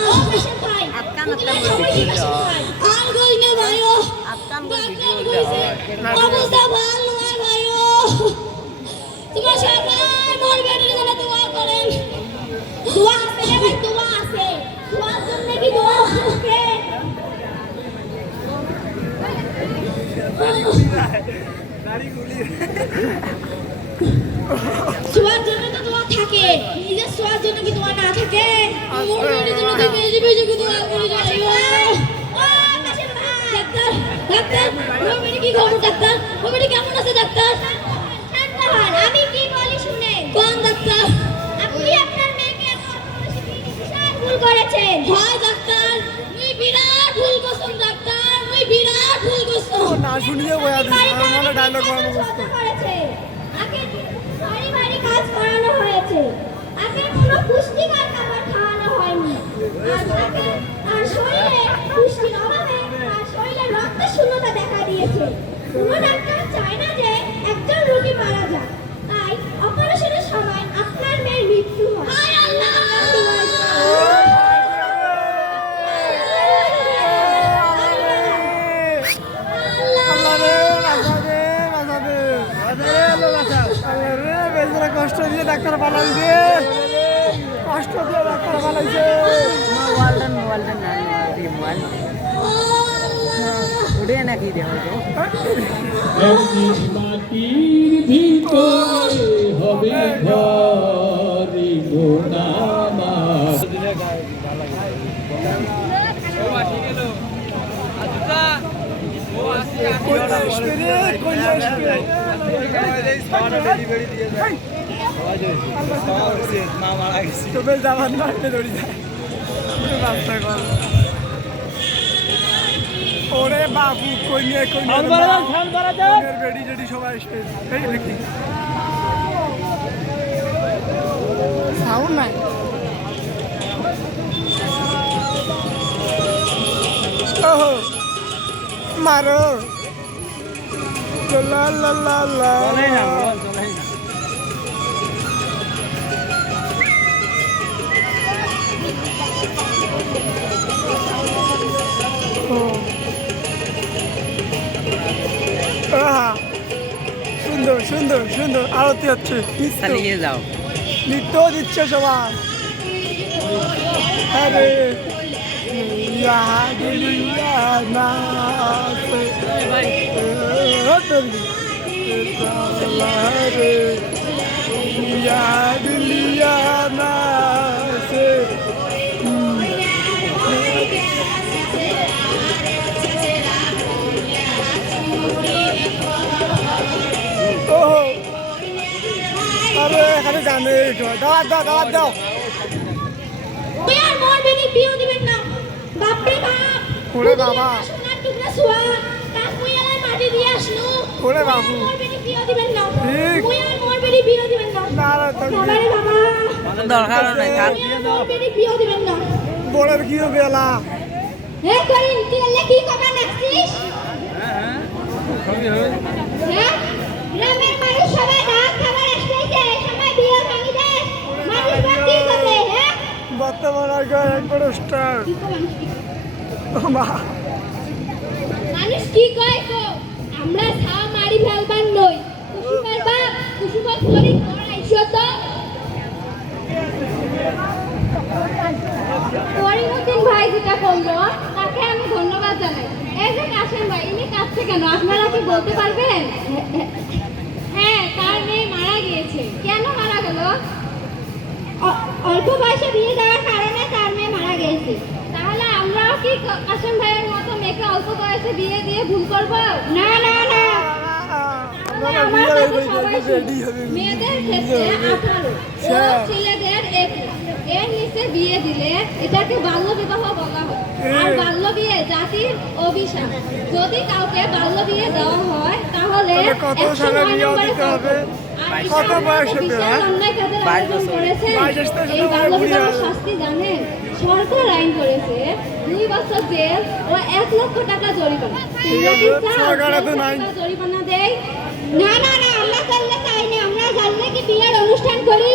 ও কাশেম ভাই আপকান সবাই কাশেম ভাই আর কই না ভাইও আপকান ভিডিও অবস্থা ভালো না ভাইও তোমার সবাই মোর বেটির জন্য দোয়া করেন দোয়া আছে রে ভাই দোয়া আছে দোয়ার জন্য কি দোয়া আছে সোয়ার জন্য তো দোয়া থাকে নিজের সোয়ার জন্য কি দোয়া না থাকে মোর বেটির জন্য কি বেশি বেশি দোয়া করে যাইও ও কাশেম ভাই ডাক্তার ডাক্তার মোর বেটি কি খবর ডাক্তার মোর বেটি কেমন আছে ডাক্তার শান্ত হন আমি কি বলি শুনে কোন ডাক্তার আপনি আপনার মেয়েকে বিশাল ভুল করেছেন হয় ডাক্তার মুই বিরাট ভুল করছুন ডাক্তার মুই বিরাট ভুল করছুন না শুনিয়ে বয়া দিস আমার ডায়লগ বানানো বসতো করেছে আগে ভারী ভারী কাজ করানো হয়েছে আগে কোনো পুষ্টিকর খাবার খাওয়ানো হয়নি আর শরীরে পুষ্টির অভাবে আর শরীরে রক্ত শূন্যতা দেখা দিয়েছে কোনো ডাক্তার চায় না যে একজন রোগী মারা যায় তাই অপারেশনের সময় আপনার মেয়ের মৃত্যু হয় হায় আল্লাহ কষ্ট দিয়ে ডাক্তার পালাইছে কষ্ট দিয়ে ডাক্তার পালাইছে মোবাইলটা না মোবাইল উড়ে নাকি দেওয়া তো মাটির ভিতরে হবে ঘরে গোনামাজ ওরে বাবু কইনে কইনে বেডি জেডি সবাই আসবে এই দেখি সাউন্ড নাই ওহো মারো লা লা লা লা সুন্দর সুন্দর সুন্দর আরতি হচ্ছে চালিয়ে যাও নৃত্য দিচ্ছে সবাই আরে আরে এখানে জানে দাওয়াত দাও দাওয়াত দাও আর মোর বেটি বিয়ে দিবেন না বাপরে বাপ ওরে বাবা সোনার টুকরা সোয়া কাক মুই আর মাটি দিয়ে আসলো ওরে বাবু মোর বেটি বিয়ে দিবেন না ঠিক মুই আর মোর বেটি বিয়ে দিবেন না না না তোর বাবারে বাবা দরকার নাই কার মোর বেটি বিয়ে দিবেন না বড়ের কি হবে এলা হে করিম তুই এলে কি কথা নাচছিস হ্যাঁ গ্রামের মানুষ সবাই ডাক খাবার আসতেছে সবাই বিয়ে ভাঙি দে মানুষ বাকি করবে হ্যাঁ বর্তমান একবার স্টার মানুষ কি কয় গো আমরা ছাওয়া মারি ফেলবার নই কুসুমের বাপ কুসুমের করি আইসো তো করিমউদ্দিন ভাই যেটা করলো তাকে আমি ধন্যবাদ জানাই এই যে কাশেম ভাই ইনি কাছে কেন আপনারা কি বলতে পারবেন হ্যাঁ তার মেয়ে মারা গিয়েছে কেন মারা গেল অল্প বয়সে বিয়ে দেওয়ার কারণে তার মেয়ে মারা গিয়েছে তাহলে আমরাও কি কাশেম ভাইয়ের মতো মেয়েকে অল্প বয়সে বিয়ে দিয়ে ভুল করব না না না মেয়েদের ক্ষেত্রে 18 ও ছেলেদের 21 এর নিচে বিয়ে দিলে এটাকে বাল্য বিবাহ বলা হয় আর বাল্য বিয়ে জাতির অভিশাপ যদি কাউকে বাল্য বিয়ে দেওয়া হয় তাহলে কত সালে বিয়ে দিতে হবে কত বয়সে বিয়ে 22 বছর এই বাল্য বিবাহ শাস্তি জানেন সরকার আইন করেছে 2 বছর জেল ও 1 লক্ষ টাকা জরিমানা সরকারে তো নাই জরিমানা দেয় না না না আমরা করলে চাই না আমরা জানলে কি বিয়ের অনুষ্ঠান করি